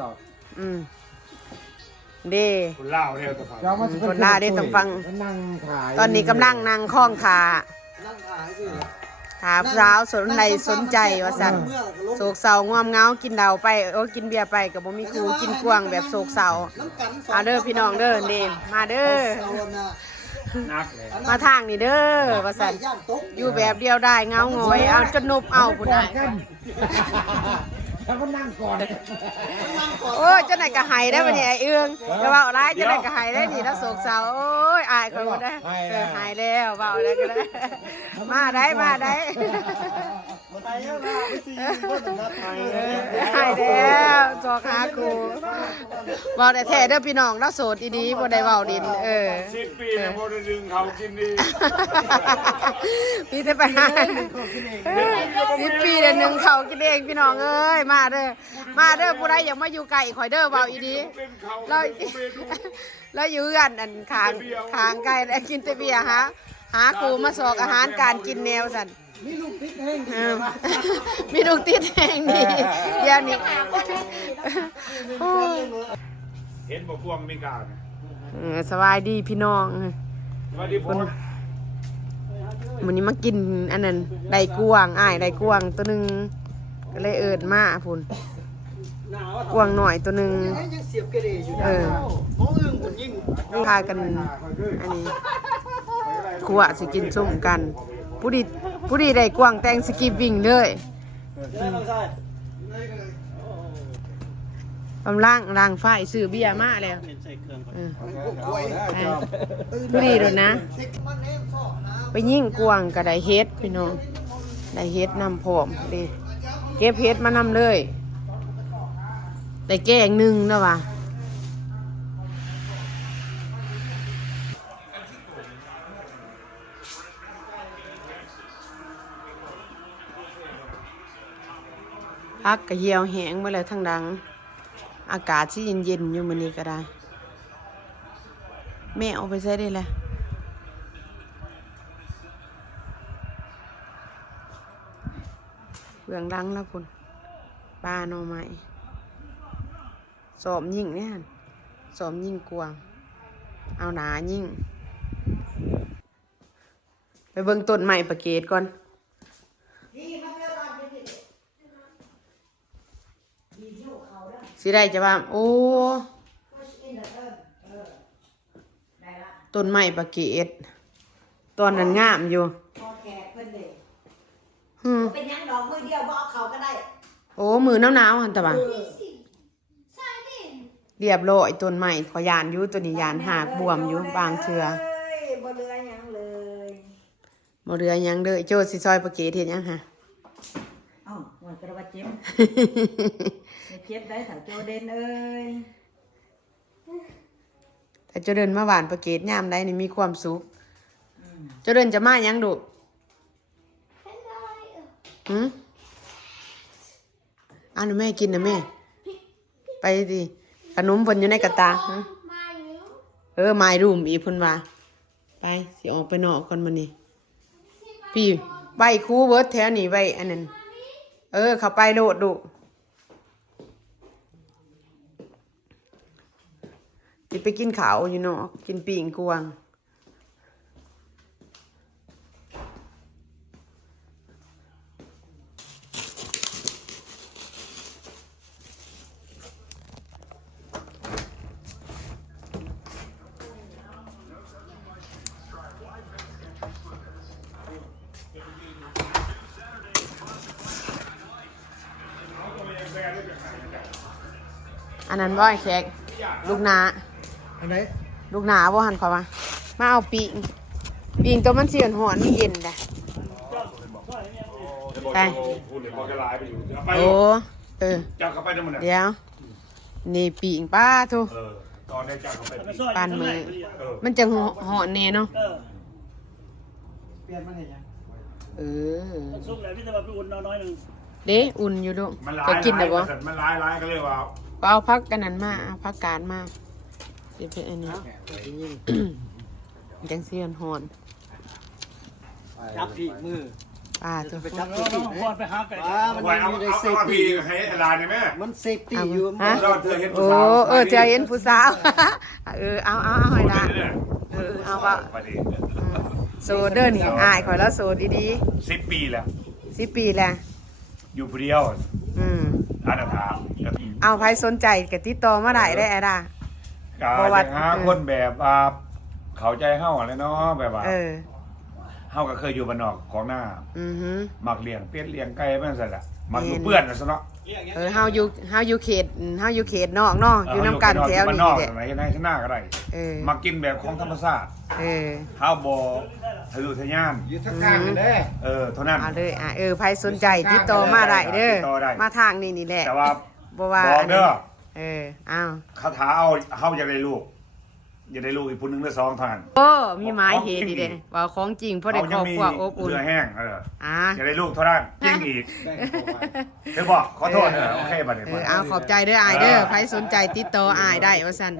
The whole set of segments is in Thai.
ดอกเด้คนล่าเรียวตะพังคนล่าได้ต้องฟังตอนนี้กำลังนั่งคล้องขาถามสาวสนใจว่าสั่นโศกเศร้างอมเงากินเหล้าไปกินเบียร์ไปกับบ่มีครูกินกวางแบบโศกเศร้าเอาเด้อพี่น้องเด้อนี่มาเด้อมาทางนี่เด้อว่าสั่นอยู่แบบเดียวได้เงาหงอยเอาจนนบเอาพุ่นได้แล้วก็นั่งก่อนโอ้ยเจ้าไหนกระหายได้ปะเนี่ยไอ้เอื้องจะว่าอะไรเจ้าไหนกระหายได้นี่แล้วโศกเศร้าโอ้ยอายคนบ่ได้หายแล้วเบาแล้วก็ได้มาได้หายแล้วจอกหากูเบาแต่แท้เด้อพี่น้องเราโสดอีดีบ่ได้เบาดิน10 ปีเนี่ยบ่ได้ดึงเขากินดีพี่จะไปหา10 ปีเดือนหนึ่งเขากินเองพี่น้องเอ้ยมาเด้อผู้ใดอยากมาอยู่ไก่ข่อยเด้อเบาอีดีเราอยู่กันอันคางไก่แล้วกินแต่เบียร์หากูมาสอกอาหารการกินแนวสันมีลูกติดแห้งมีลูกติดแห้งดีเดี๋ยวนี้เห็นบ่พวงมีการสบายดีพี่น้องสวัสดีพ่อวันนี้มากินอันนั้นไดกวางไดกวางตัวหนึ่งก็เลยมาพุ่นกวางหน่อยตัวหนึ่งพากันอันนี้ขวสิกินส้มกันผู้ดีได้กวางแตงสกีวิ่งเลยกำลังล้างไฟซื้อเบียร์มาแล้วผู้ดีด้วยนะไปยิ่งกวางกับไดเฮ็ดพี่น้องไดเฮ็ดนำพร้อมดิเก็บเฮ็ดมานำเลยได้แกงหนึ่งนะวะพักกระเหี่ยวแห้งเมื่อไรทั้งดังอากาศที่เย็นๆอยู่มันนี้ก็ได้แม่เอาไปใช้ได้แล้วเบื้องดังแล้วคุณปลาหน่อไม้สอมยิ่งเนี่ยสอมยิ่งกวางเอาหนายิ่งไปเบิ่งต้นใหม่ประเกตก่อนสิได้จะว่าโอ้ต้นใหม่ประเกตตอนนั้นงามอยู่เป็นยังดอกมือเดียวบ่เอาเขาก็ได้โอ้มือหนาวๆหันตะบ่เรียบร้อยต้นใหม่ขอยานอยู่ตัวนี้ยานหากบวมอยู่บางเทื่อบ่เรือยังเลยบ่เรือยังเด้อโจสิซอยประเกตเฮ็ดยังฮะเอ้ามันก็ว่าเจ็บเจ็บได้ถ้าโจเด่นเอ้ยแต่โจเดินมาหวานประเกตยามใดนี่มีความสุขโจเดินจะมายังดุอันแม่กินนะแม่ไปดิขนมเพิ่นอยู่ในกระตาไม้รูมอีเพิ่นว่าไปสิออกไปนอกก่อนมื้อนี้พี่ใบคูเบิดแถวนี้ไว้อันนั้นเข้าไปโลดดุสิไปกินข้าวอยู่เนาะกินปิ้งกวางอันนั้นบ่ไอ้แขกลูกนาอันไหนลูกนาบ่หันเขามาเอาปิงตัวมันเสียนหอนมันเย็นได้ไปโอ้จับเข้าไปได้หมดเดี๋ยวนี่ปิงป้าทุตอนนี้จับเข้าไปปานมือมันจะหอนแน่เนาะเปลี่ยนมาเห็นยังซุปแล้วพี่จะมาไปอุ่นน้อยหนึ่งเด้อุ่นอยู่ลูกจะกินได้บ่มันร้ายก็เลยว่าเอาพักกันนั้นมาเอาพักการมาเดี๋ยวเป็นอันนี้จังเสียนหอน จับพี่มือ ป้าตัว ไปจับ เอ ตัว อ ติด ก่อนไปหาไก่ มัน ไว้เอา ไม่ได้ เอา เซฟ เอา ตี้ พี่ให้หลานได้ไหม มันเซฟตี้อยู่ ฮะ เราเธอเห็นผู้ โอ้ สาว เจอเห็นผู้สาว เอาให้ละเอาก็ พอดี โซเดอร์นี่อายขอยแล้วโซดี 10 ปีแล้ว ๆ10 ปีแล้ว อยู่ผู้เดียว อืม อาณาถา เอาใครสนใจก็ติดต่อมาได้ได้ล่ะ กา เพราะว่า จะหาคนแบบเข้าใจเฮาอะไรเนาะแบบว่า เออ เฮาก็เคยอยู่บ้านนอกของหน้า อือฮึ มักเลี้ยงเป็ดเลี้ยงไก่แม่นซั่นล่ะมักอยู่เปื้อนน่ะซะเนาะ เฮาอยู่เขตนอกเนาะอยู่น้ำกันแถว บ้าน นี้ นอก แหละ ไหนในข้างหน้าก็ได้ เออ มากินแบบของธรรมชาติ เออ เฮาบ่ทะลุทะยาน อยู่ทางข้างกันเด้อ เท่านั้น เอาเลยใครสนใจติดต่อมาได้เด้อ ติดต่อได้ มาทางนี้นี่แหละ แต่ว่า บ่ว่า บอกเด้อ เอา คาถาเฮาอยากได้ลูกอยากได้ลูกอีกผู้หนึงหรือ2เท่านั้น โอ้มีหมายเหตุดีเด้ว่าของจริงเพราะได้ครอบครัวอบอุ่น เรือแห้งอ่า อยากได้ลูกเท่านั้นจริงอีก แบ่งเข้าไป เธอบอกขอโทษโอเคบัดนี้ เอาขอบใจเด้ออายเด้อใครสนใจติดต่ออายได้ว่าซั่น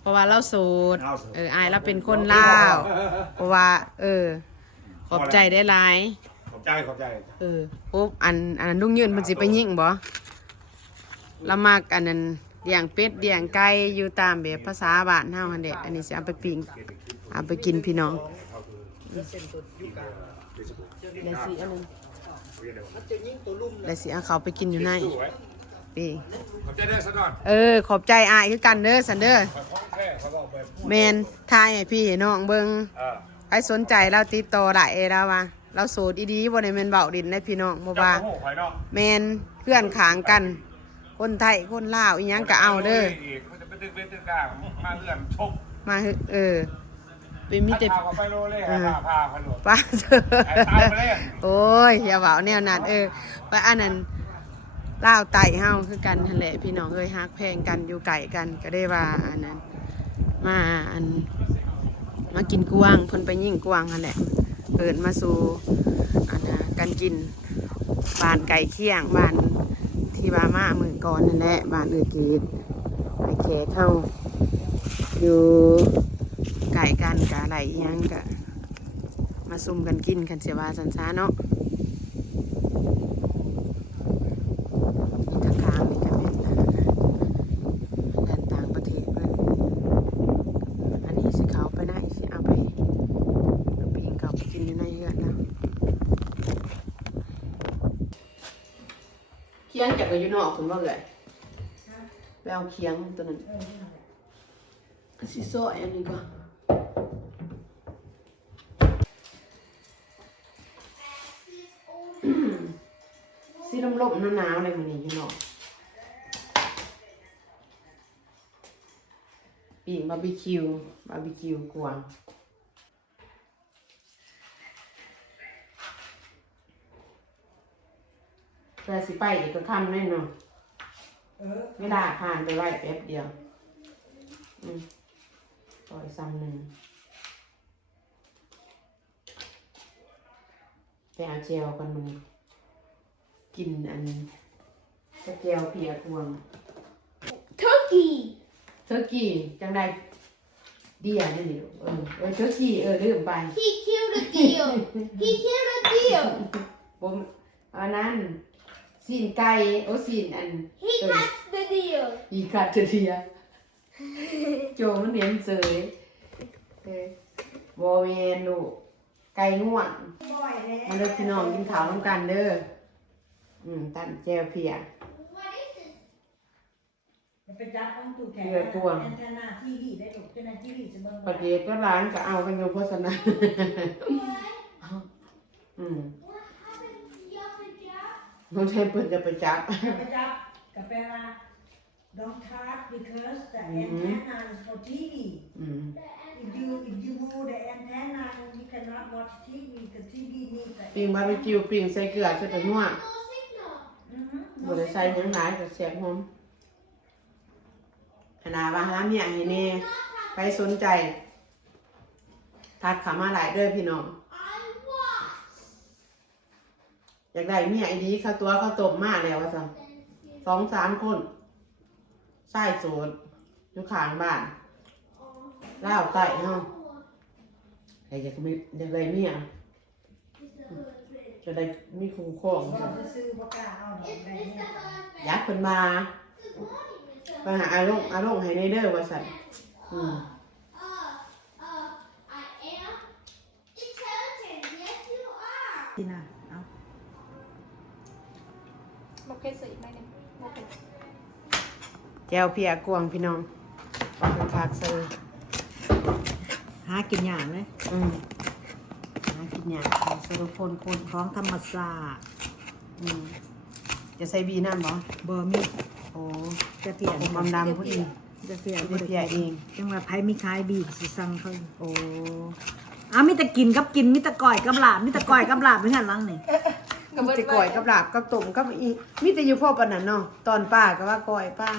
เพราะว่าเราโสดอายเราเป็นคนลาวเพราะว่าขอบใจได้หลาย ขอบใจ ปุ๊บอันนั้นลุงยืนมันสิไปยิงบ่ละมักอันนั้นเลี้ยงเป็ดเลี้ยงไก่อยู่ตามแบบภาษาบ้านเฮาหั่นเด้อันนี้สิเอาไปปิ้งเอาไปกินพี่น้องได้สิอันนึงได้สิเอาเขาไปกินอยู่ในนี่ ขอบใจได้อซะหน่อย ขอบใจอายคือกันเด้อสันเด้อ ของแท้เขาบอกไป แมนทายให้พี่ให้น้องเบิงใครสนใจเราติดต่อได้แล้วว่าเราโสดดีๆบ่ได้แม่นเบาดินได้พี่น้องบ่ว่า โอ้โหข่อยเนาะ แมนเพื่อนขางกัน คนไทยคนลาวอีหยังก็เอาเด้อ มันจะเป็นตึกกลางมาเลื่อนชก มาเป็นมิแต่ พาเขาไปโลเล่พาเขาโล ป้าเด้อ ตายไปเลย โอ้ยอย่าเว้าแนวนั้นว่าอันนั้นลาวไต่เฮาคือกันนั่นแหละพี่น้องฮักแพงกันอยู่ไกลกันก็ได้ว่าอันนั้นมากินกวางเพิ่นไปยิงกวางนั่นแหละเอิ้นมาสู่กันกินบ้านไก่เคียงบ้านที่ว่ามามื้อก่อนนั่นแหละบ้านเกีดไอ้แขกเฮาอยู่ไก่กันกะไหลอิหยังกะมาซุ่มกันกินกันเสียว่าสันซาเนาะนี่ข้างๆนี่ก็เป็นด้านต่างประเทศเพิ่นอันนี้สิเขาไปไหนสิเอาไปปิ้งเขาไปกินอยู่ในเรือนแล้วเคียงจากอยู่นอกคุณว่าเลยไปเอาเคียงตัวนั้นสิโซ่อันนี้ก่อนสีลมๆหนาวๆอะไรมันนี่อยู่เนาะปิ้งบาร์บีคิวกวางแต่สิไปอีกก็ค่ำแน่นอนเวลาผ่านไปไว้แป๊บเดียวปล่อยซ้ำหนึ่งไปเอาเจลกันมันกินอันนี้ก็เจลเพียกวง Turkey. เทอร์กี้จังไดเดียนี่ดิเทอร์กี้ลืมไป He killed a deer. He killed a deer. ผมอันนั้นสินไก่สินอัน He catch the deer. อีกาเทียโจมันเรียนเสยบอเวนดูไก่ง่วงมาเด้อพี่น้องกินข้าวน้ำกันเด้อตั้นแจวเพีย ไปจับของตู้แขก เรือตัว แอนเทนาทีวีได้ถูกเจ้าหน้าที่จะเบิ่ง ประเดี๋ยวก็ร้านก็เอากันอยู่โฆษณา น้องเทมเปิดจะไปจับ ไปจับกับแปลว่า don't touch because the antenna is for TV if you move the antenna you cannot watch TV because TV needs the ปิ้งบาร์บีคิวปิ้งใส่เกลือใส่กระนัว No signal. บริใส่หยังหลายกับแสบหอมขนาดว่าหาเมียให้แน่ไปสนใจทักขามาหลายเด้อพี่น้อง I was. อยากได้เมียไอ้ดีข้าวตัวข้าวต้มมาแล้วว่าสั่ง2-3 คนใส่โสดอยู่ข้างบ้านเล่าวไต่เฮาแต่อยากได้เมีย จะได้มีคุ้มครอง เราจะซื้อบ่กล้าเอาดอกได้เนี่ย อยากเพิ่นมาไปหาอาลงให้ในเด้อว่าซั่นอืม I am intelligent. Yes, you are. ที่น่ะเอา Okay, so my name. Okay. แก้วเพียกวางพี่น้องเป็นคักเซอร์ หากินอย่างเลย หากินหยังสรุปคน ของธรรมศาสตร์ จะใส่บีน้ำบ่ บ่มี โอ้ จะเปลี่ยน ผมดำๆพุ่นอีก จะเปลี่ยน จะเปลี่ยนเอง จังว่าไผมีขายบีกสิสั่งเขา โอ้ มีแต่กินกับกินมีแต่ก้อยกับลาบมีแต่ก้อยกับลาบไม่หันหลังนี่ มีแต่ก่อยกับลาบกับต้มกับอีมีแต่อยู่พ่อปานนั้นเนาะตอนป้าก็ว่าก่อยป้า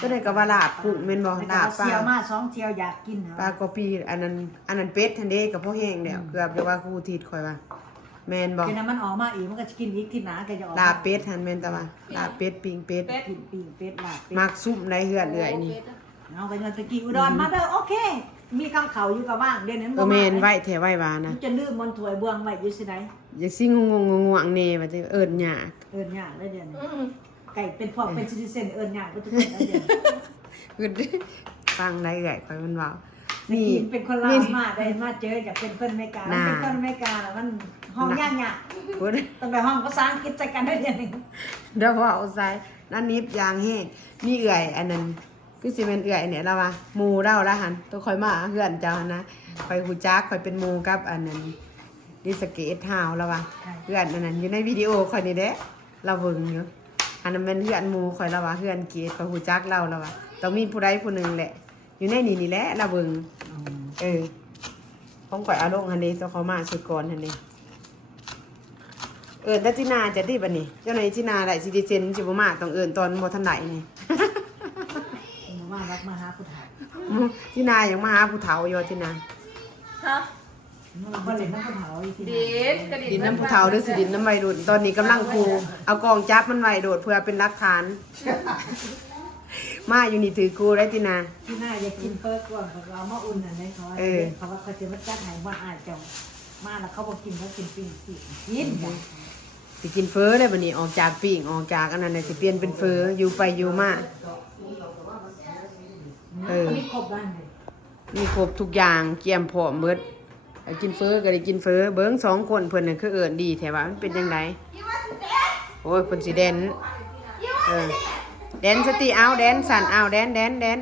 ก็ได้ก็ว่าลาบกุ้งแม่นบ่ลาบป้า เที่ยวมา2เที่ยวอยากกิน ปลากอปีอันนั้นเป็ดทันเด้กับพ่อแห้งแล้วเกือบจะว่าครูทิดข่อยว่าแม่นบ่ คือนั้นมันออกมาอีกมันก็จะกินอีกที่หนาก็จะออก ลาบเป็ดทันแม่นตะว่าลาบเป็ดปิ้งเป็ด กินปีกเป็ดลาบเป็ด มักซุปในเฮือนเอื้อยนี่ เอากันตะกี้อุดรมาเด้อโอเค มีคำเขาอยู่กับว่างเดี๋ยวนั้น ก็แม่นไว้แถไว้ว่านะ จะลืมมันถวยบวงไว้อยู่สิไหน อยากสิงงๆๆๆแน่ว่าจะเอิ้นหยาก เอิญยากได้เดี๋ยวนี้ไก่เป็นพวกเป็นซิติเซนเอิญยากก็ทุกคนได้เดี๋ยวนี้ คือฟังได้เอื้อยข่อยมันเว้า นี่ นี่ เป็นคนลาวมาได้มาเจออยากเป็นคนอเมริกาเป็นคนอเมริกาแล้วมันห้องยากยาก พูด ต้องไปห้องภาษาอังกฤษใจกันได้เดี๋ยวนี้ เดี๋ยวว่าเอาใส่นั่นนิดยางแห้งมีเอื้อยอันนั้นคือสิเป็นเอื้อยเนี่ยล่ะว่าหมู่เราละหันตัวข่อยมาเฮือนเจ้าหั่นนะข่อยฮู้จักข่อยเป็นหมู่กับอันนั้นดิสเกตเฮาแล้วว่าเฮือนอันนั้นอยู่ในวิดีโอข่อยนี่เด้เราเบิ่งอยู่อันนั้นเป็นเฮือนหมู่ข่อยแล้วว่าเฮือนเกตข่อยฮู้จักเราแล้วว่าต้องมีผู้ใดผู้หนึงแหละ อยู่ในนี่แหละเราเบิ่งของข่อยเอาลงหั่นเด้ตัวเขามาสุดก่อนหั่นเด้แต่จินาจะได้บัดนี้เจ้าไหนจินาได้สิได้เซ็นสิบ่มาต้องเอิ้นตอนบ่ทันได้นี่ มารักมาหาผู้ถ่าย จินายังมาหาผู้เฒ่าอยู่จินา Huh? มาเล่นน้ำผู้เฒ่าอีกที ดินน้ำผู้เฒ่าหรือสิดินน้ำไวโดดตอนนี้กำลังครูเอากองจับมันไวโดดเพื่อเป็นหลักฐาน มาอยู่นี่ถือกูได้จินา ที่น่าจะกินเฟิร์สก่อนเรามาอุ่นอันนี้เขาเขาว่าเขาจะมาจัดให้ว่าอายเจ้ามาแล้วเขาบอกกินเขากินปิ้งกิน สิกินเฟอได้บัดนี้ออกจากปิ้งออกจากอันนั้นน่ะสิเปลี่ยนเป็นเฟออยู่ไปอยู่มา มีครบบ้านเลย มีครบทุกอย่างเกียมพร้อมหมดกินเฟอก็ได้กินเฟอเบิ่ง2คนเพิ่นน่ะคือเอิ้นดีแท้ว่ามันเป็นจังได You want to dance? โอ้ยเพิ่นสิแดน You want to dance? แดนสติเอาแดนสั่นเอาแดน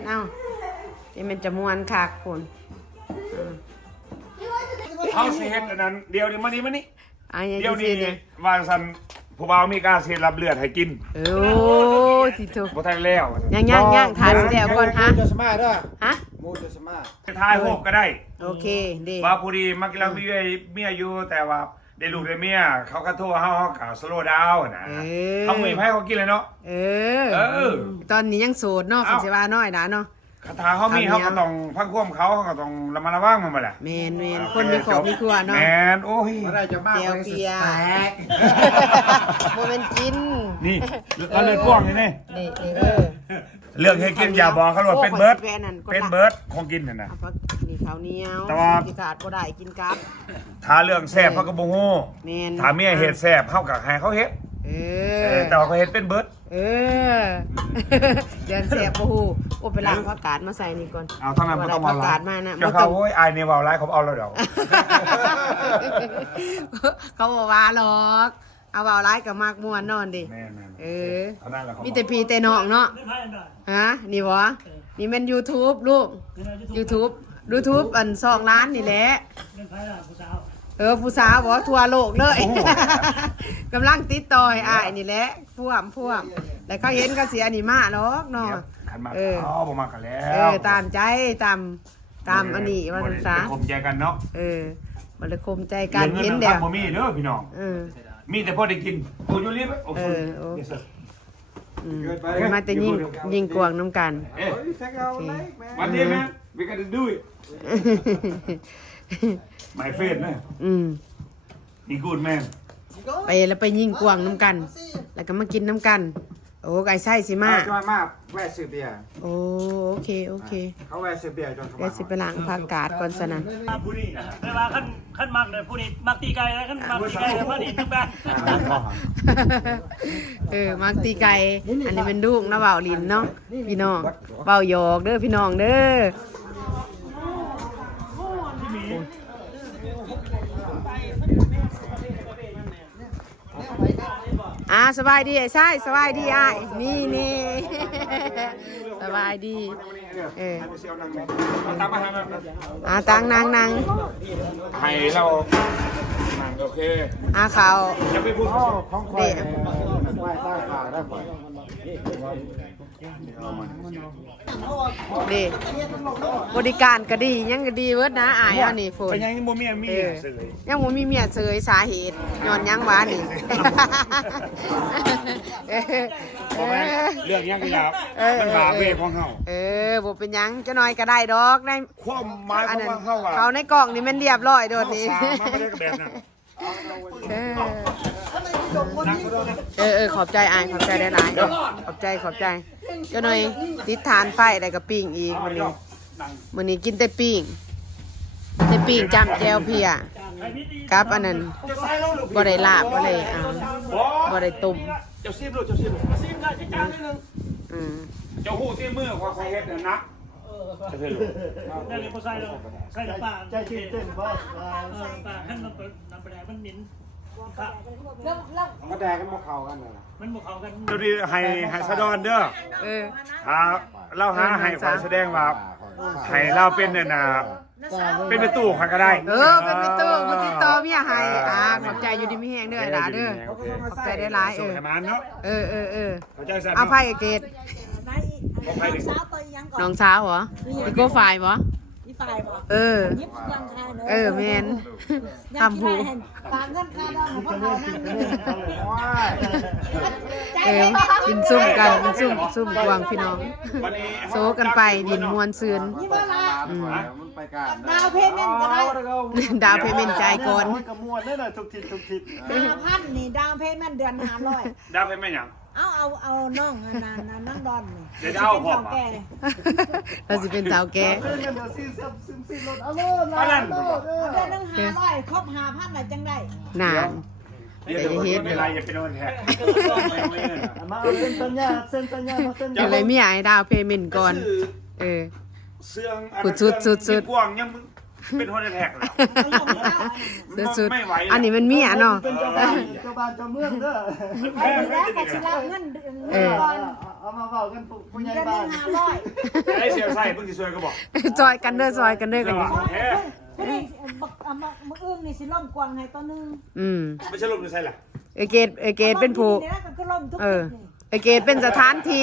เอานี่มันจะม่วนคักพุ่น You want to dance? เขาสิเฮ็ดอันนั้นเดี๋ยวนี้มานี่ อันนี้ เดี๋ยว สิ นี้ เนี่ย วางสันผู้บ่าวมีการเสียรับเลือดให้กิน โอ้สิโต บ่ทันแล้ว ย่างทานสิแล้วก่อนฮะ โมจะสมาด้วย ฮะ โมจะสมา ไปทายโฮบก็ได้ โอเคดี ว่าผู้ดีมักเรามีเมียอยู่แต่ว่าได้ลูกได้เมียเขาก็โทรเฮาก็สโลว์ดาวน์นะเขาไม่ให้เขากินเลยเนาะ เอ เออ ตอนนี้ยังโสดเนาะคันสิว่าน้อยนะเนาะ คาถาเขามีเขาก็ต้องพักควมเขาก็ต้องระมัดระวังมันมาแหละ แมนคนมีครอบมีครัวเนาะ แมนโอ้ย เมื่อไรจะมาก แก้ว ไป เปีย แตก โมเมนกิน นี่เราเลือดกว้างนี่นี่ นี่ เลือกให้กินอย่าบอกเขาว่าเป็นเบิร์ดเป็นเบิร์ดของกินน่ะนะ เอาพักนี่ข้าวเหนียว แต่ว่า สิขาดบ่ได้กินกับ ถ้าเรื่องแซ่บเขาก็บ่ฮู้ แมน ถ้าเมียเฮ็ดแซ่บเฮาก็ให้เขาเฮ็ด เอ แต่ว่าเขาเฮ็ดเป็นเบิร์ด เออเดือนแสบบ่ฮู้โอ้ไปล้างผักกาดมาใส่นี่ก่อน เอาเท่านั้นบ่ต้อง ผั มาก หลาก าย ดมานะ เจ้าเขาโอ้ยอายเนี่ยเว้าหลายเขาเอาแล้วเดี๋ยว เขาบอกว่าหรอกเอาเบาร้ายกับมากม่วนนอนดิ แม่น เออ ๆเท่านั้นแหละเขา มีแต่พี่แต่น้องเนาะ เล่นไพ่กันได้ ฮะนี่วะนี่เป็น YouTube ลูก เล่นอะไร YouTube อัน2 ล้านนี่แหละ เล่นไพ่ได้ผู้สาว ผู้สาวบอกว่าทั่วโลกเลยกำลังติดต่อให้อ้ายนี่แหละพ่วมแล้วเขาเห็นก็เสียนี่มาหรอกเนาะ ขันมา เออ เขาบ่มากันแล้ว ตามใจตามอันนี้ว่าซั่นซะ คมใจกันเนาะ บ่ได้คมใจกันเห็น เดี๋ เด้ ย อ บ่มีเด้อพี่น้อง มีแต่พอได้กินโอ้ยรีบโอ้ โอ้ Yes, sir. มาแต่ยิงกวางน้ำกัน Eh, เฮ้ยแท็กเอาไหนแม่ one day man we gotta do it my friend นะ he good man ไปแล้วไปยิงกวางน้ำกัน แล้วก็มากินน้ำกัน โอ้ไก่ไส้สิมา จอยมากแวะซื้อเบียร์ โอ้โอเคโอเค เขาแวะซื้อเบียร์จนเขา เดี๋ยวสิไปล้างผักกาดก่อนซะนะ ผู้นี้นะ เวลาขั้นมักเลยผู้นี้มักตีไก่แล้วขั้นมักตีไก่แล้วผู้นี้ทุกบ้าน มักตีไก่อันนี้เป็นลูกนะเบาลินเนาะพี่น้องเบาหยอกเด้อพี่น้องเด้อสบายดีไอ้ใช่สบายดีอ้ายนี่ สบายดีตามมาทาง ตังนาง ให้เราโอเค เขา จะไปพูด ของคอยไหว้ใต้ขาได้ก่อน เด็บริการก็ดียังก็ดีเวิร์ดนะอายอันนี้ฝน เป็นยังโมเมียมีเสย ยังบ่มีเมียเสยสาเหตุย้อนยังวะนี่ เรื่องยังก็ยาวมันบาเวของเฮา บ่เป็นหยังจะน้อยก็ได้ดอกได้ ความหมายของว่าเฮาว่า เขาในกล่องนี่มันเรียบร้อยโดดนี้ มาไม่ได้กับแบบนั้น ขอบใจอายขอบใจได้หลายขอบใจจะน้อยติดทานไฟได้กับปิ้งอีกมื้อนี้กินแต่ปิ้งจำแจวเพียกับอันนั้นบ่ได้ลาบบ่ได้บ่ได้ต้ม เจ้าซีบลูกซีบได้จัดการนิดนึงเจ้าหู้ที่มือของเฮ็ดนะจะเฮ็ดลูก ได้เลยพอใส่แล้วใส่น้ำปลาใจเต้นบ่ปลาขั้นน้ำปลามันเหม็น มาแดกกันมาเข่ากันเลย มันบุกเขากัน เดี๋ยวนี้ให้สะดอนเด้อเราหาให้ฝ่ายแสดงว่าให้เราเป็นเนี่ยนะเป็นประตูก็ได้ เป็นไปตู้บ่ติดต่อเมียให้ขอบใจอยู่ดีมีแฮงเด้อหลาเด้อขอบใจได้หลาย ส่งให้มันเนาะเข้าใจซะ เอาไผเกต บ่ไผดิ น้องสาวเหรอพี่โก้ฝ่ายบ่ นี่ฝ่ายบ่ ยิบยังคายเนอะ แม่นทำผู ฝากเงินค่าดองของพวกเรานั่งกินซุ่มกันกินซุ่มกวางพี่น้องโซกันไปดินมวนซืน นี่ว่าละ มันไปกัน ดาวเพย์เมนต์ก็ได้ ดาวเพย์เมนต์จ่ายก่อน กระมวลได้เลยทุกทิศ 5,000นี่ดาวเพย์เมนต์เดือน500 ดาวให้แม่หยัง เอาน้องนั่งดอนนี่ เดี๋ยวเอาพอมา เราสิเป็นสาวแก่ เงินเดือนซีรถเอาเลย อันนั้น เดือนนึง500ครบ5,000น่ะจังได้ นาน เดี๋ยวเฮ็ดเวลาอย่าเป็นวันแท้ มาเอาเซ็นสัญญามาเซ็น ก็เลยมีไอ้ดาวเพย์เมนต์ก่อนเสื่องกวางยังเป็นคนแท็กแล้ว สุดอันนี้มันมีเนาะ เจ้าบ้านเจ้าเมืองเด้อ ไปแล้วก็สิรับเงินก่อน เอามาเฝ้ากันผู้ใหญ่ เดือน บ้า นึ น ง500 ไอ้เสียใส่เพิ่งสิช่วยก็บอก ซอยกันเด้อกัน มื้ออื่นนี่สิล่มกวางให้ตัวนึง ไม่ใช่ลมจะใส่ล่ะ เกตเป็นผู้ ก็ล่มทุก เกตเป็นสถานที่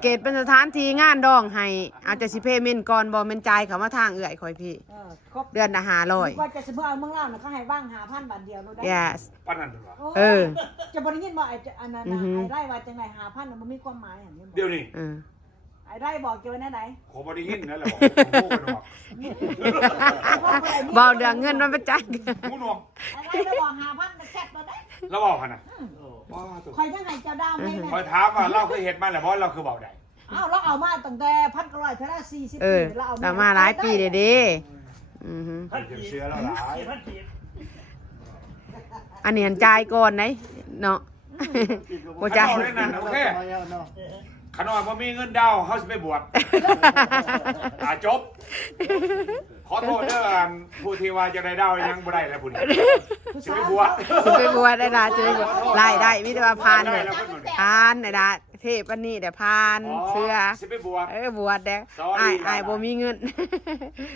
เกตเป็นสถานที่งานดองให้อาจจะสิเพย์เมนต์ก่อนบ่แม่นจ่ายเขามาทางเอื้อยข่อยพี่เดือนละ500 ว่าจะสมมุติเอาเมืองลาวน่ะเขาให้ว่าง5,000 บาทเดียวได้ yes ปั้นนั่นเหรอ จะบ่ได้ยินบ่ไอ้อันนั้นน่ะไอ้ไร่ว่าจังได๋5,000น่ะมันมีความหมายหั่น เดี๋ยวนี้ ไอ้ไร่บอกเกี่ยวไว้ไหน ขอบริหินนั่นแหละบอก บ่เดืองเงินมันประจัก หูหนวก ไอ้ไร่บอก5,000แซ่บบ่ได้ แล้วบอกนะ ข่อยจังให้เจ้าดาวให้แม่ คอยถามว่าเราเคยเห็นมาแล้วเพราะเราคือเบาได้ อ้าวเราเอามาตั้งแต่1,900เท่านั้น40 ปีเราเอา แต่มาหลายปีเด้ เชื้อแล้วหลาย อันนี้หันจ่ายก่อนไหนเนาะบ่จ่าย โอเคขนมว่ามีเงินดาวเขาจะไปบวชจบขอโทษเด้อผู้ที่ว่าจะได้ดาวยังบ่ได้แล้วผู้นี้จะไปบวช สิไปบวชได้ล่ะจะไปบวชได้มีแต่ว่าพานเนี่ยพานได้ล่ะเทพอันนี้ได้พานเสื้อ จะไปบวช บวชเด้ออ้ายบ่มีเงิน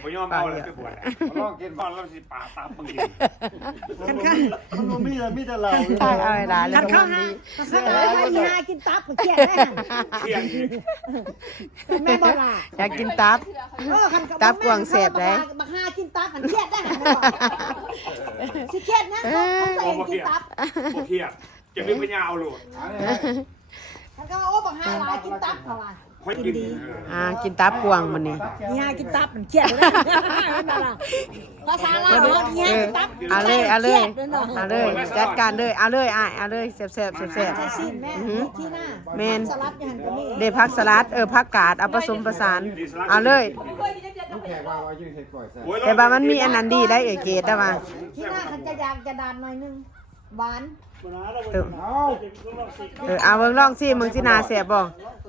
บ่ยอมเอาแล้วไปบวชลองกินก่อนแล้วสิป่าตามบางที มันมีแต่เรา ใช่เอาไอ้ล่ะแล้ว ข้า ก็ ว มี หากินตับก็เครียดได้ เที่ยงอีก แม่บ่ล่ะ อยากกินตับ ตับกวางแสบได้ บักหากินตับมันเครียดได้สิเครียดนะเขาเองกินตับ โอเคจะมีปัญญาเอาโหลด แล้วก็โอ้บักหาหลายกินตับเขาว่า ค่อยกิน กินตับกวางมันนี่ นี่ฮะกินตับมันเครียดเลยนะภาษาลาวนี่ฮะกินตับ เอาเลยจัดการเลยเอาเลยแซ่บสิ้นแม่ที่หน้า แมน สลัดยันก็มี เดพักสลัดผักกาดเอาผสมผสานเอาเลยแต่ว่ามันมีอันนั้นดีได้เกดได้ป่ะ ที่หน้าเขาจะยางจะดานหน่อยนึงหวาน เอาเบิ่งลองสิมึงสินาแซ่บบ่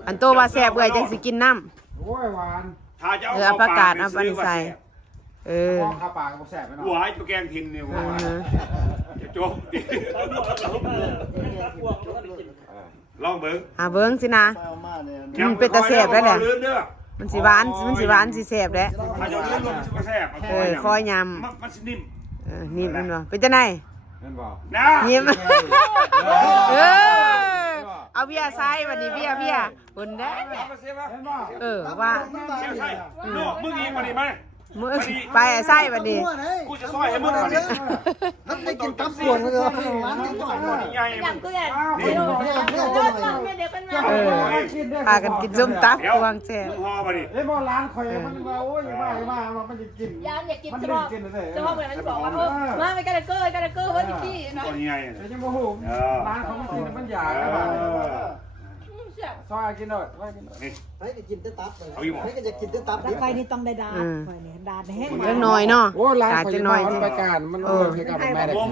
อันโตว่าแซ่บเอ้ยจังสิกินน้ำ โอ้ยหวาน ถ้าจะ เอาผักกาดเอาไปใส่มองข้าวปลากับแสบไปหน่อย หัวให้ตัวแกงทินเนี่ยว่าจะโจ๊กดิลองเบิ่ง เบิ่งสินะ เอามาเนี่ย เป็นตาแซ่บแล้วแหละ ลืมเด้อ มันสิหวานสิแซ่บแล้ว ถ้าจะลืมมันสิแซ่บ คอยย มันสินิ่ม ำนิ่มมันบ่เป็นจังได๋ นั่นบอก นะ นิ่มเอาเบียร์ใส่บัดนี้เบียร์หุ่นได้ว่า เสียใช่โน่มึงอีกมาดิมา มือไปใส่บัดนี้ กูจะซอยให้มึงมาดิ มันได้กินตับส่วนเลยร้านนี้ก่อน ใหญ่ อยากกูอยาก นี่ เดี๋ยวกันมา พากันกินส้มตับกวางแซ่บ มึงห่อมาดิ เอ้ยบอกร้านคอยมันว่าโอ้ยอย่ามามันจะกิน อยากกินจะบอกจะบอกเหมือนมันบอกว่ามาไปกันเกอร์ว่าจิ๊กจี้นะ ตัวใหญ่ แต่ยังโมโหร้านเขามันกินมันอยากแล้วซอยกินหน่อยซอยกินหน่อย ให้กินแต่ตับเลย เอาอีกหมอ ให้ก็จะกินแต่ตับ แล้วไปนี่ต้องได้ดาไปนี่ดาแห้ง เล็กน้อยเนาะ โอ้ร้าน กา คอย จัง น้ น้ อ อย ย มันไปการมันลงให้กับแม่เด็ก โม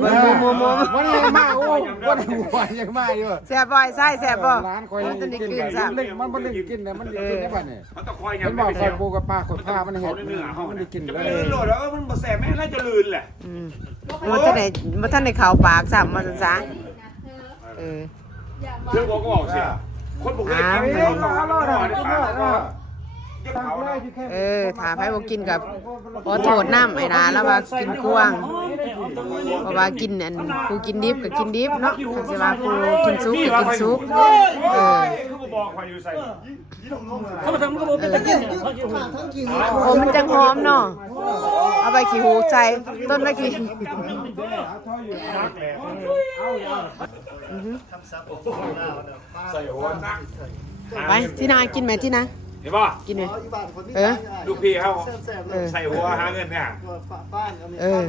เบิ่งโม วันนี้มาโอ้วันหัวยังมาอยู่ แซ่บบ่ใส่แซ่บบ่ ร้านคอยกินมันมันกินนะมันกินได้ป่ะเนี่ย มันต้องคอย ฉันบอกคอยปูกับปลาขดผ้ามันเห็ดมันได้กิน จะ เล ไม่ ย ลื่นโหลดแล้วมันบ่แสบแม่แล้วจะลื่นแหละ บ่ทันได้เข้าปากซ้ํมาซั่นซะเรื่องบอกก็บอกสิคนบอกให้กินเขาต้องเอาหน่อยปากก็ยังเขาเนาะ ถ้าไผบ่กินกับขอโทษน้ำไอ้นาแล้วว่ากินกวางเพราะว่ากินอันผู้กินดิบก็กินดิบเนาะถ้าสิว่าผู้กินซุปก็กินซุป คือบอกคอยอยู่ใส่ เขามาทำก็บอกเป็นตะกินเนี่ยเขาอยู่ ทั้งกิน โอ้มันจังหอมเนาะเอาไปขี้หูใส่ต้นไม้ขี้ ใส่หัวนั่ง ไปที่นากินไหมที่นา เห็นป่ะ กินไหม ลูกพี่เขา ๆเลย ใส่หัวหาเงินเนี่ย บ้านเอา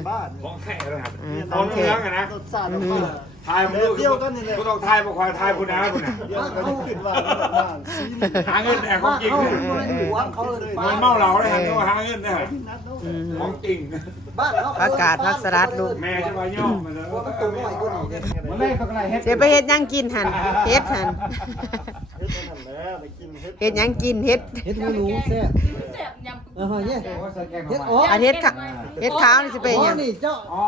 บ้าน ของแข่นะครับของเรื่องอะนะ รสชาติบ้าน ทายมันเดียวกันนี่เลยกูต้องทายมาคอยทายคุณนะคุณนะ เดี๋ยวเขากินว่าบ้าน หาเงินแต่ของจริงเนี่ย เขาเลย มันเมาเหล้าเลยฮะตัวหาเงินเนี่ยของจริง บ้านเขา ผักกาดผักสลัดลูก แม่จะมาย่อมมันเลย ตัวน้อยก็หน่อยเฮ็ด มันเล่นตรงไหนเฮ็ด เดี๋ยวไปเฮ็ดหยังกินหันเฮ็ดหัน นั่นแหละไปกินเฮ็ด เฮ็ดหยังกินเฮ็ด เฮ็ดไม่รู้แซ่บ แสบยำ เนี่ย โอ้ใส่แกง เฮ็ด มา อ๋อ อันเฮ็ดค่ะเฮ็ดขาวนี่สิเป็นหยัง นี่เจ้า อ๋อ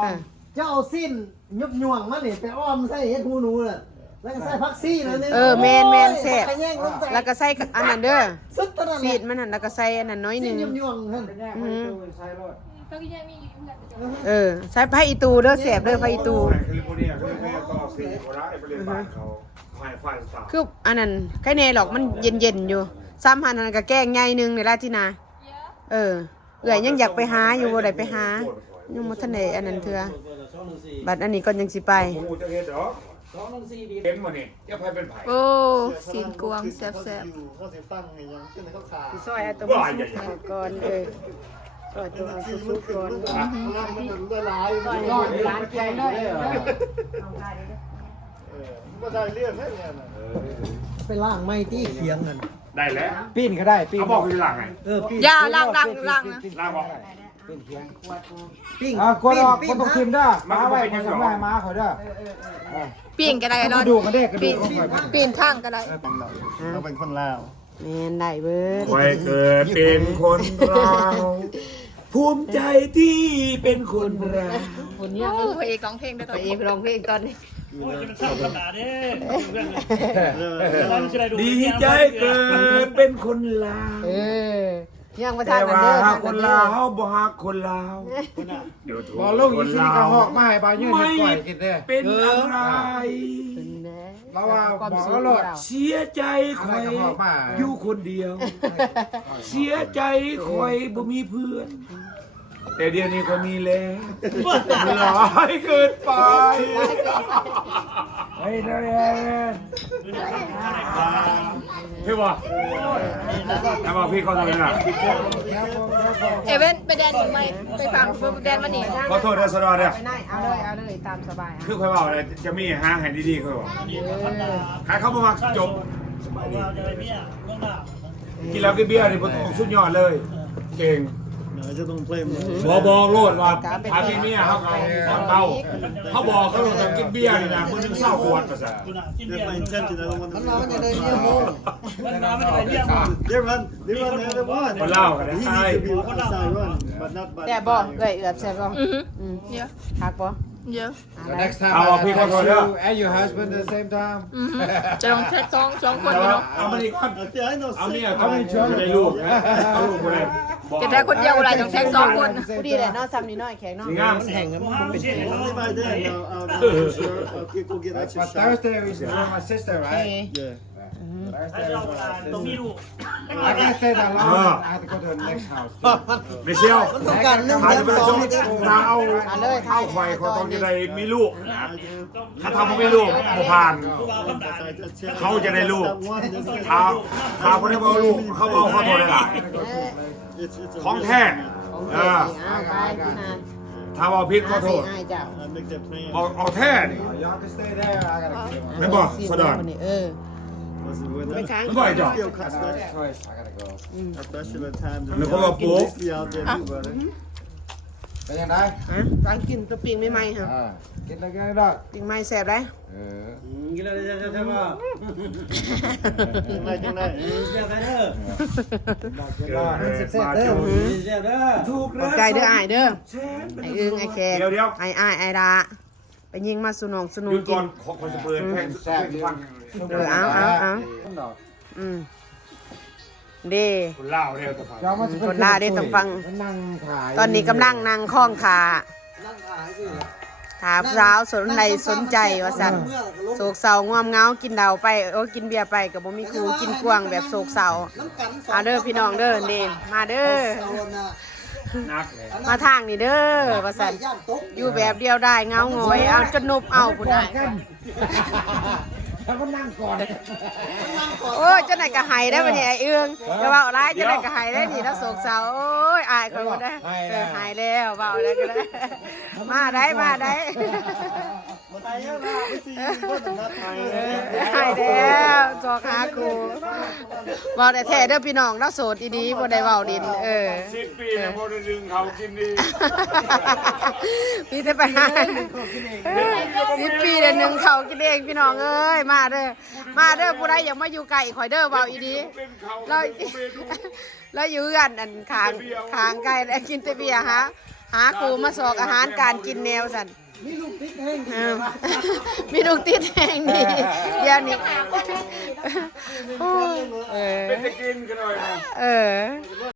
เจ้าเอาสิ้นยุบย่วงมานี่ไปอ้อมใส่เฮ็ดหูหนูน่ะแล้วก็ใส่ผักซี่นั่นนี่ แม่นแซ่บแล้วก็ใส่อันนั้นเด้อ สุดตะนั่น ซีดมันนั่นแล้วก็ใส่อันนั้นน้อยหนึ สิ้น ง ยุบย่วงหั่น แยกไปใส่รถ เขากินยังมีอยู่กัน ใส่ไผอีตูเด้อแซ่บเด้อไผอีตู แคลิฟอร์เนียก็เลยก็สิ่งโบราณไปเรียนบ้านเขาไฟสาว คืออันนั้นใครแน่หรอกมันเย็นๆอยู่ซ้ำหันอันนั้นก็แกงใหญ่นึงนี่ล่ะที่นาเอื้อยยังอยากไปหาอยู่บ่ได้ไปหายังบ่ทันได้อันนั้นเทื่อบัดอันนี้ก่อนยังสิไป กูจะเฮ็ดเหรอเห็นบ่นี่จะไปเป็นไผ โอ้สีนกวางแซ่บ เขาสิฟังให้ยังขึ้นเขาขา ๆซอยเอาตัวมันสุกก่อนซอยตัวเอาสุกก่อน มันจะละลาย ร้อนร้านแกงเลย บ่ได้เรื่องแค่นี้น่ะไปล้างไม้ที่เคียงนั่น ได้แล้ว ปีนก็ได้ปีน เขาบอกอยู่หลังไง ปิ้ง อย่าล้างนะ ล่างบอก ปีนเคียง ปิ้ง กดออกคนต้องทิมได้มาไว้คนสำได้มาขอยได้ ปีนก็ได้ ก ร้อ ระ น ดูกกระเดกกระดูก ปีนทางก็ได้ เราเป็นคนลาว แม่นได้เบิด คอยเกิดเป็นคนเราภูมิใจที่เป็นคนเรา คนเนี้ยพระเอกร้องเพลงได้ตัวเอกร้องเพลงตอนนี้ โอ้ยจะเป็นเศร้าขนาดนี้เรื่องเลยเราจะได้ดู ดีใจเกิดเป็นคนลาว ยังมาทา แต่ งกัน ว่า เด้อ หากคนลาวบ่ฮักคนลาวเดี๋ยว บอลลูกอีซีกระหอกมาให้บายืนให้ก่อยกินเด้ เป็นอะไร เราว่าบอกว่าโลด เสียใจคอยอยู่คนเดียว เสียใจคอยบ่มีเพื่อน แต่เดี๋ยวนี้ก็มีแล้วร้ายเกินไป เฮ้ยเดี๋ยว พี่บอกแต่ว่าพี่เขาทำยังไง เอเว่นไปแดนหรือไม่ไปฟังแดนมาหนี ขอโทษนะสนอเนี่ย ไปไหนเอาเลยตามสบาย คือค่อยบอกอะไรจะมีหาให้ดีๆค่อยบอกใครเข้ามาจบ เราจะไปเบี้ยต้องด่า กินแล้วกินเบียร์นี่ผมสุดยอดเลย เก่ง I just don't play more. บอกโลดว่าพาพี่เมียเขาเอาเบาเขาบอกเขาต้องกินเบียร์นี่นะมึงนึงเศร้าปวดประสาท คุณอ่ะกิน That's เบี้ย my intention. I don't want มันมามันจะ to. เลยเยี่ยมโม มันมาไม่ได้ไปเบี้ยมึง They run everyone. คนเล่ากันนะ He ไอ้ needs to be outside running, but not by แต่บ่เอ้ยเอือบแซ่บบ่ เยอะ คักบ่ เยอะ So next time I'll I pick text one you up. and your husband at the same time. จะลองแท็กสองคน แต่ อยู่ ว่า เนาะ เอามาดีก่อน Yeah, I know. เอาเมีย sick. ต้องได้ลูกนะเอาลูกไปเลยบอก จะแท็กคนเดียวอะไรต้องแท็กสองคน ผู้ดีแหละเนาะซ้ำนิดหน่อยแข็งเนาะ สิงาม ไม่ใช่ Only by then, I'll for sure. I'll go get But extra shots. Thursday we should with my sister, โอเค right? Yeah. ถ้า Thursday เรา with เวลา my ต้องมี sister. ลูก I can't stay that long. I have to go to the next house. เมเชียว มันต้องการหนึ่ง ถ้า แถ จะ ม ไป ส ช อง ม นี่เด้อ ถ้าเอาไฟเขาต้องจะได้มีลูกถ้าทำไม่มีลูกบ่ผ่าน ผู้บ่าวคำด่า เขาจะได้ลูก That one, there's like- ถ้าคนที่เอาลูกเขาเอาขอโทษได้หลาย it's a ของ real แท้ thing, เอาไปพี่นาน ถ้าเอาพิษขอโทษ อ้ายเจ้า man. I make that plan. เอาแท้นี่ Y'all can stay there. I gotta go. ไม่บอกสะดอน เออ Listen, when ไม่ that ค้าง ไม่บอกไอ้จอก feel I cuts don't have back, a choice. I gotta go. especially the time Ano ko ba po? be out there too, brother. เป็นยังไง ฮะตอนกินตัวปิ้งใหม่ๆครับ กินอะไรกันดอก ปิ้งใหม่แซ่บได้ Good night, good night. มาจู ขอบใจเด้ออ้ายเด้อไอ้อึ้งไอ้แขก เดี๋ยว ไอ้อ้ายไอ้ดาไปยิงมาสุนองสนุ หยุ ก ด กิ ก่อน น คนจะเปิดเพลงแซ่บฟัง เอาอืมเด้ คนเล่าเร็วแต่ฟัง คนลาได้ต้องฟัง นั่งถ่าย ตอนนี้กำลังนั่งคล้องขา นั่งขายสิ ขาสาวสนใดสนใจว่าสั่นโศกเศร้าง่วมเหงากินเดาไปกินเบียร์ไปกับบ่มีครูกินกวางแบบโศกเศร้า น้ำกันส มาเด้อพี่น้องเด้อเด้มาเด้อ เอาน่ะ นักเลย มาทางนี่เด้อว่าสั่น ย่านตก อยู่แบบเดียวได้เงาหงอยเอาจนนบเอาพุ่นน่ะ แล้วก็นั่งก่อน โอ้ยเจ้าไหนายก็หายได้บ่เนี่ยไอ้เอื้องจะเว้าร้ายเจ้าไหนายก็หายได้นี่แล้วโศกเศร้าโอ้ยอายคนบ่ได้หายแล้วเว้าแล้วก็ได้มาได้มาได้ มันตายแล้วนะไม่สิบ่ต้องนัดไป หายแล้วจอกหาครูเว้าได้แท้เด้อพี่น้องเราโสดดีๆบ่ได้เว้าดิน10 ปีเนี่ยพอได้ดึงเขากินดี พี่จะไปหา10 ปีเดือนหนึ่งเขากินเองพี่น้องเอ้ยมาเด้อผู้ใดอยากมาอยู่ไกลข่อยเด้อเว้าอีดี เป็นเขา เราเราอยู่กันอันคางไก่แล้วกินแต่เบียร์หาครูมาสอกอาหารการกินแนวสันมีลูกติดแห้งดีมีลูกติดแห้งดีเดี๋ยวนี้ เป็นจะกินกันหน่อยนะ เออ